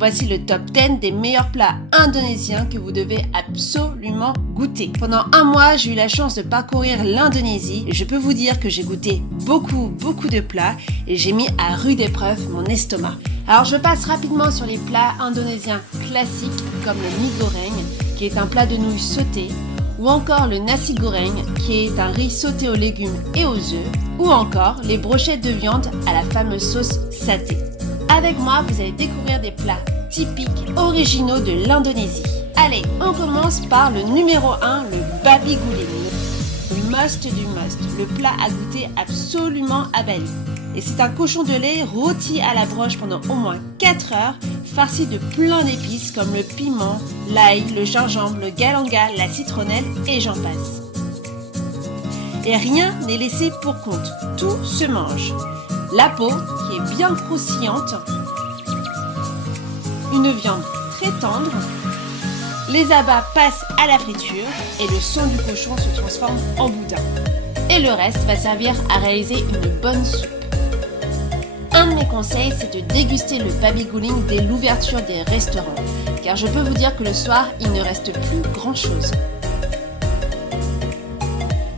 Voici le top 10 des meilleurs plats indonésiens que vous devez absolument goûter. Pendant un mois, j'ai eu la chance de parcourir l'Indonésie et je peux vous dire que j'ai goûté beaucoup de plats et j'ai mis à rude épreuve mon estomac. Alors je passe rapidement sur les plats indonésiens classiques comme le mie goreng qui est un plat de nouilles sautées, ou encore le nasi goreng qui est un riz sauté aux légumes et aux œufs, ou encore les brochettes de viande à la fameuse sauce satay. Avec moi, vous allez découvrir des plats typiques originaux de l'Indonésie. Allez, on commence par le numéro 1, le babi guling. Le must du must, le plat à goûter absolument à Bali. Et c'est un cochon de lait rôti à la broche pendant au moins 4 heures, farci de plein d'épices comme le piment, l'ail, le gingembre, le galanga, la citronnelle et j'en passe. Et rien n'est laissé pour compte, tout se mange. La peau qui est bien croustillante, une viande très tendre, les abats passent à la friture et le sang du cochon se transforme en boudin. Et le reste va servir à réaliser une bonne soupe. Un de mes conseils, c'est de déguster le babi guling dès l'ouverture des restaurants, car je peux vous dire que le soir, il ne reste plus grand chose.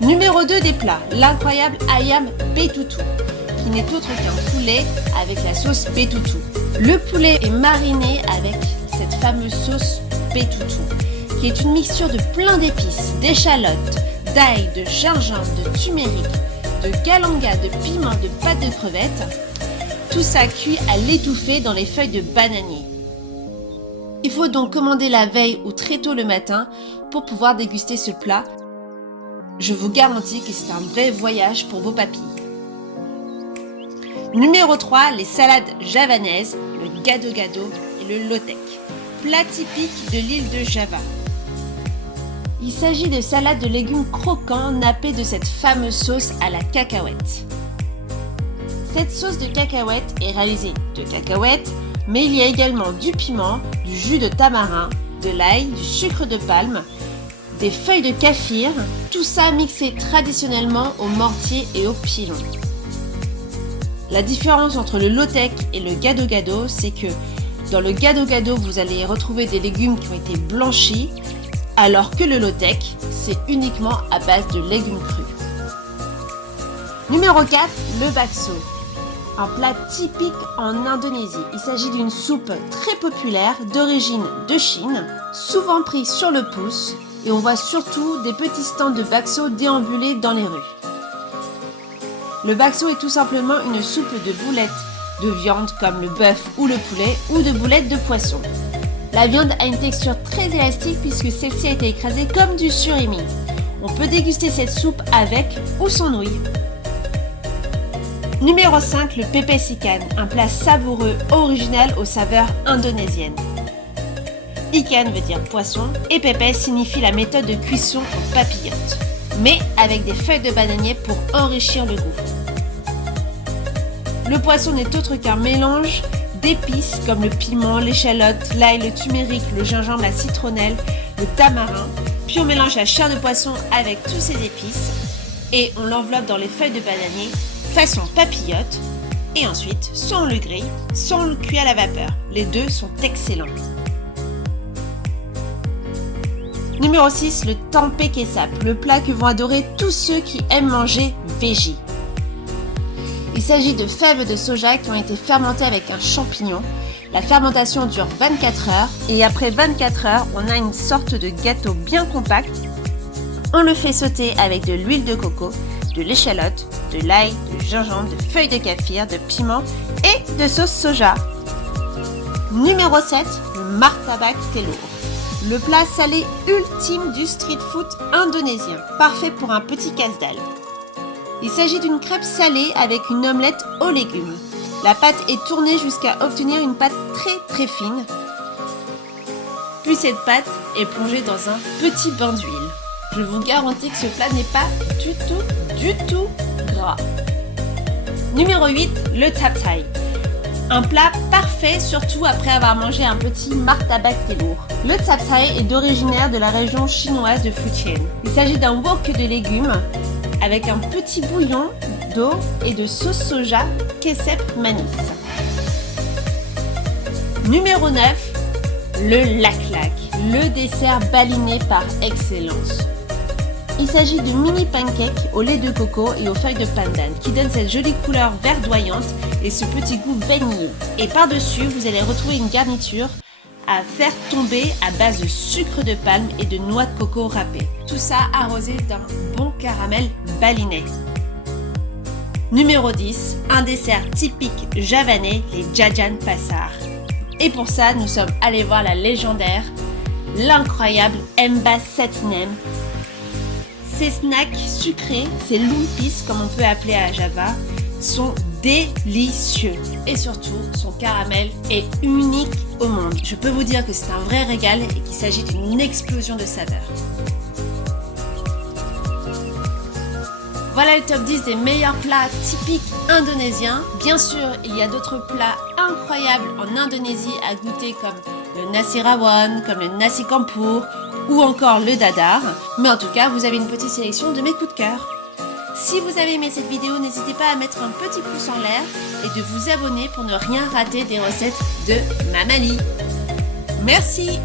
Numéro 2 des plats, l'incroyable ayam betutu, qui n'est autre qu'un poulet avec la sauce betutu. Le poulet est mariné avec cette fameuse sauce betutu, qui est une mixture de plein d'épices, d'échalotes, d'ail, de gingembre, de turmeric, de galanga, de piment, de pâte de crevettes. Tout ça cuit à l'étouffée dans les feuilles de bananier. Il faut donc commander la veille ou très tôt le matin pour pouvoir déguster ce plat. Je vous garantis que c'est un vrai voyage pour vos papilles. Numéro 3, les salades javanaises, le gado-gado et le lotek, plat typique de l'île de Java. Il s'agit de salades de légumes croquants nappés de cette fameuse sauce à la cacahuète. Cette sauce de cacahuète est réalisée de cacahuètes, mais il y a également du piment, du jus de tamarin, de l'ail, du sucre de palme, des feuilles de kaffir, tout ça mixé traditionnellement au mortier et au pilon. La différence entre le lotek et le gado-gado, c'est que dans le gado-gado, vous allez retrouver des légumes qui ont été blanchis, alors que le lotek, c'est uniquement à base de légumes crus. Numéro 4, le bakso. Un plat typique en Indonésie. Il s'agit d'une soupe très populaire d'origine de Chine, souvent prise sur le pouce, et on voit surtout des petits stands de bakso déambuler dans les rues. Le bakso est tout simplement une soupe de boulettes de viande comme le bœuf ou le poulet ou de boulettes de poisson. La viande a une texture très élastique puisque celle-ci a été écrasée comme du surimi. On peut déguster cette soupe avec ou sans nouilles. Numéro 5, le pepes ikan, un plat savoureux, original aux saveurs indonésiennes. Ikan veut dire poisson et pepes signifie la méthode de cuisson en papillote, mais avec des feuilles de bananier pour enrichir le goût. Le poisson n'est autre qu'un mélange d'épices comme le piment, l'échalote, l'ail, le turmeric, le gingembre, la citronnelle, le tamarin, puis on mélange la chair de poisson avec tous ces épices et on l'enveloppe dans les feuilles de bananier façon papillote, et ensuite, soit on le grille, soit on le cuit à la vapeur. Les deux sont excellents. Numéro 6, le tempeh kecap, le plat que vont adorer tous ceux qui aiment manger végé. Il s'agit de fèves de soja qui ont été fermentées avec un champignon. La fermentation dure 24 heures, et après 24 heures, on a une sorte de gâteau bien compact. On le fait sauter avec de l'huile de coco, de l'échalote, de l'ail, de gingembre, de feuilles de kaffir, de piment et de sauce soja. Numéro 7, le martabak telur. Le plat salé ultime du street food indonésien, parfait pour un petit casse-dalle. Il s'agit d'une crêpe salée avec une omelette aux légumes. La pâte est tournée jusqu'à obtenir une pâte très fine. Puis cette pâte est plongée dans un petit bain d'huile. Je vous garantis que ce plat n'est pas du tout gras. Numéro 8, le Tap Thai. Un plat parfait, surtout après avoir mangé un petit martabak telur. Le Tap Thai est originaire de la région chinoise de Fujian. Il s'agit d'un wok de légumes avec un petit bouillon d'eau et de sauce soja kecap manis. Numéro 9, le laklak, le dessert baliné par excellence. Il s'agit de mini pancakes au lait de coco et aux feuilles de pandan qui donnent cette jolie couleur verdoyante et ce petit goût vanillé. Et par-dessus, vous allez retrouver une garniture à faire tomber à base de sucre de palme et de noix de coco râpée. Tout ça arrosé d'un bon caramel baliné. Numéro 10, un dessert typique javanais, les Jajan Pasar. Et pour ça, nous sommes allés voir la légendaire, l'incroyable Mbah Satinem. Ces snacks sucrés, ces lumpis comme on peut appeler à Java, sont délicieux. Et surtout, son caramel est unique au monde. Je peux vous dire que c'est un vrai régal et qu'il s'agit d'une explosion de saveurs. Voilà le top 10 des meilleurs plats typiques indonésiens. Bien sûr, il y a d'autres plats incroyables en Indonésie à goûter comme le nasi rawon, comme le nasi campur ou encore le dadar. Mais en tout cas, vous avez une petite sélection de mes coups de cœur. Si vous avez aimé cette vidéo, n'hésitez pas à mettre un petit pouce en l'air et de vous abonner pour ne rien rater des recettes de Mamali. Merci!